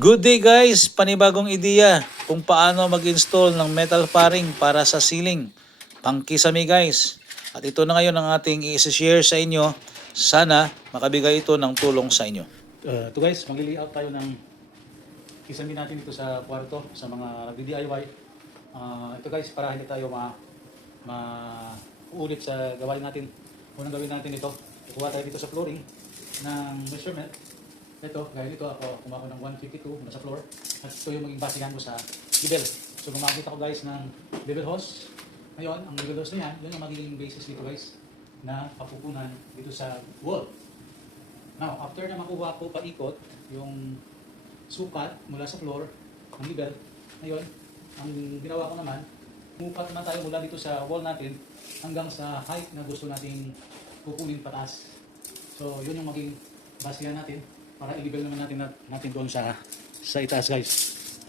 Good day guys! Panibagong ideya kung paano mag-install ng metal paring para sa ceiling. Pang-kisame guys. At ito na ngayon ang ating i-share sa inyo. Sana makabigay ito ng tulong sa inyo. Ito guys, mag-layout tayo ng kisame natin dito sa kwarto sa mga DIY. Ito guys, para hindi tayo uulit sa gawain natin. Unang gawin natin ito, kukuha tayo dito sa flooring ng measurement. Ito, gaya nito ako, kumuha ko ng 152 mula sa floor. At ito yung maging basihan ko sa level. So gumamit ako guys ng level hose. Ngayon, ang level hose na yan, yun yung magiging basis dito guys na papupunan dito sa wall. Now, after na makuha ko paikot yung sukat mula sa floor ng level, ngayon, ang ginawa ko naman, umupat naman tayo mula dito sa wall natin hanggang sa height na gusto nating pupunin pataas. So, yun yung maging basihan natin para i-level naman natin doon sa itaas guys.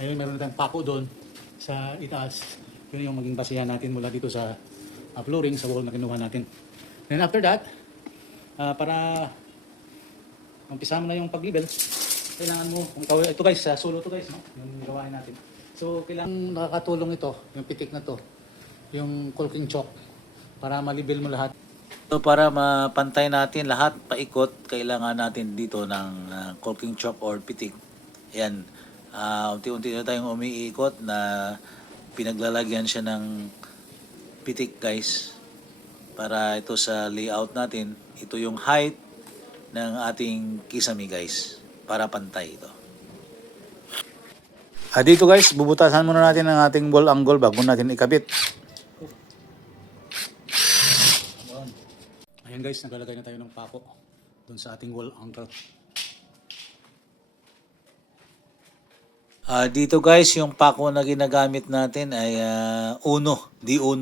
Ayun, meron na tayong pako doon sa itaas. Yun yung maging basihan natin mula dito sa flooring, sa wall na kinuha natin. Then after that, para umpisa mo na yung pag-level, kailangan mo, ito guys, solo to guys, no? Yung gawain natin. So, kailangan nakakatulong ito, yung pitik na to, yung caulking chalk, para ma-level mo lahat. So para mapantay natin lahat paikot, kailangan natin dito ng caulking chalk or pitik. Ayan, unti-unti na tayong umiikot na pinaglalagyan siya ng pitik guys. Para ito sa layout natin, ito yung height ng ating kisame guys. Para pantay ito. Dito guys, bubutasan muna natin ang ating wall angle bago natin ikabit. Ayan guys, naglalagay na tayo ng pako doon sa ating wall angle. Dito guys, yung pako na ginagamit natin ay uno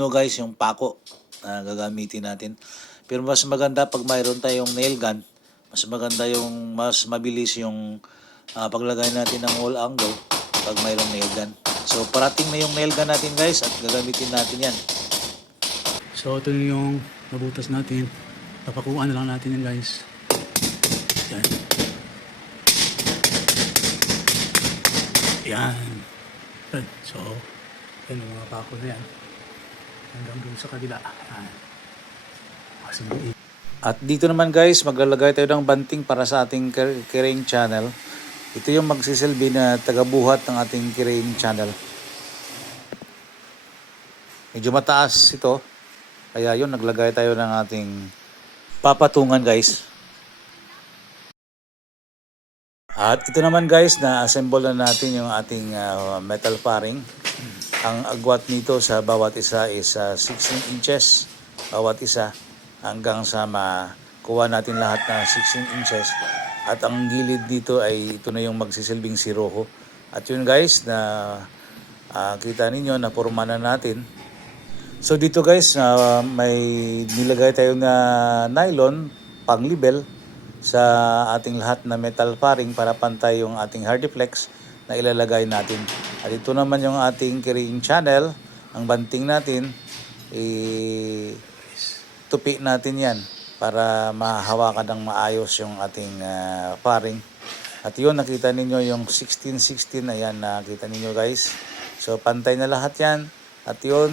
guys, yung pako na gagamitin natin. Pero mas maganda pag mayroon tayong nail gun, mas maganda yung mas mabilis yung paglagay natin ng wall angle pag mayroong nail gun. So parating na yung nail gun natin guys at gagamitin natin yan. So ito yung nabutas natin. Papakuan na lang natin yan guys. Yan. Yan. So, yan yung mga pako na yan. Hanggang dun sa kabila. Yan. At dito naman guys, maglalagay tayo ng banting para sa ating carrying channel. Ito yung magsisilbi na tagabuhat ng ating carrying channel. Medyo mataas ito. Kaya yun, naglagay tayo ng ating papatungan guys. At ito naman guys, na-assemble na natin yung ating metal paring. Ang agwat nito sa bawat isa is 16 inches bawat isa hanggang sa makuha natin lahat na 16 inches. At ang gilid dito ay ito na yung magsisilbing siroho. At yun guys, na kita ninyo na porma na natin. So dito guys, may nilagay tayo na nylon pang libel sa ating lahat na metal paring para pantay yung ating hardiflex na ilalagay natin. At ito naman yung ating carrying channel, ang banting natin, tupi natin yan para mahawakan ng maayos yung ating paring. At yun, nakita ninyo yung 16-16, ayan, nakita ninyo guys. So pantay na lahat yan. At yun,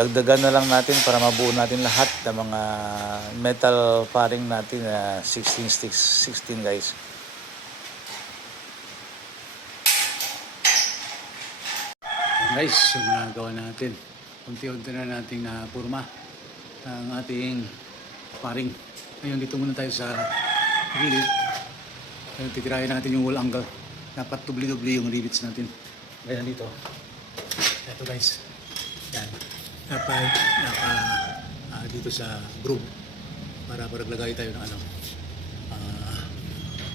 dagdagan na lang natin para mabuo natin lahat ng mga metal paring natin na 16 guys. Guys, yung nagawa natin. Unti-unti na natin na purma ng ating paring. Ngayon dito muna tayo sa gilid. Ngayon titirahin natin yung wall angle. Dapat dubli-dubli yung rivets natin. Kaya dito. Ito guys. Yan. Dapat dito sa groove para maglagay tayo ng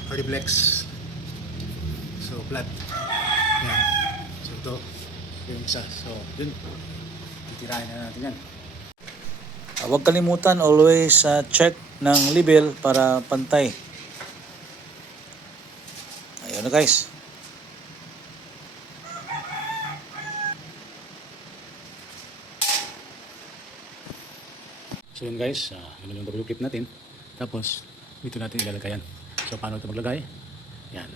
hardiplex. So flat. Yan. So ito yung isa. So yun. Titirahin na natin yan. Huwag kalimutan always check ng level para pantay. Ayun na guys. So yun guys, naman yung double clip natin. Tapos dito natin ilalagay yan. So, paano ito maglagay? Yan.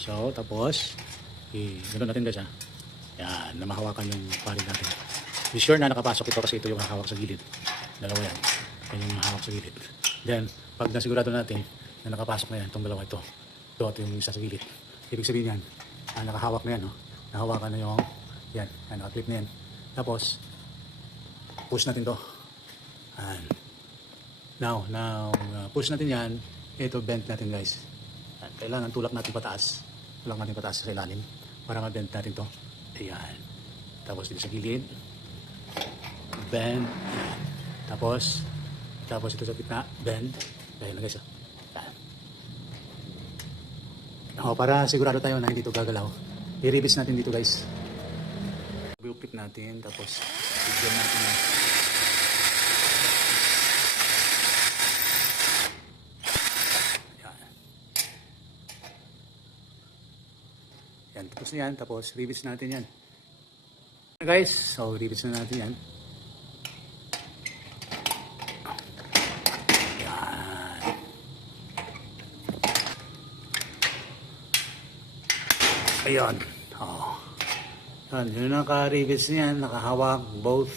So, tapos, ganoon natin guys ha. Yan, na mahawakan yung paring natin. Be sure na nakapasok ito kasi ito yung hahawak sa gilid. Dalawa yan. Yan yung hahawak sa gilid. Then, pag nasigurado natin na nakapasok na yan, itong dalawa ito. Ito yung isa sa gilid. Ibig sabihin yan, nakahawak na yan, no? Nahawakan na yung, yan, nakaklip na yan. Tapos, push natin to. Yan. Now, push natin yan. Ito, bend natin guys. Yan. Kailangan tulak natin pataas. Tulak natin pataas sa ilalim para ma-bend natin to. Ayan. Tapos dito sa gilid. Bend. Ayan. Tapos ito sa gitna. Bend. Ayan na guys. Ayan. Para sigurado tayo na hindi ito gagalaw. I-release natin dito guys. Clip natin. Tapos bigyan natin yan. Yan, tapos na yan. Tapos, release natin yan. Guys, so, release na natin yan. Yan. Ayan. Oh. Yan, yun naka-release niyan. Nakahawak, both.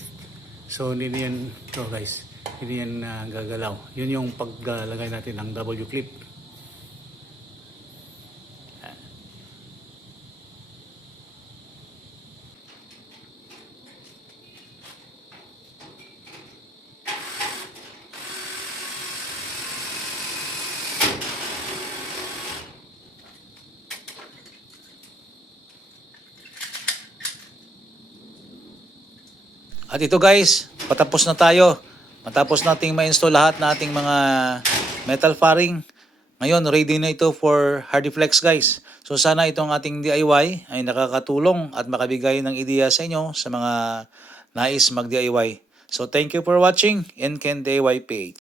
So, hindi yan, so guys, hindi yan gagalaw. Yun yung paglagay natin ng W-clip. At ito guys, patapos na tayo. Matapos nating ma-install lahat na ating mga metal fairing. Ngayon, ready na ito for HardFlex guys. So sana itong ating DIY ay nakakatulong at makabigay ng ideya sa inyo sa mga nais mag-DIY. So thank you for watching Ken DIY page.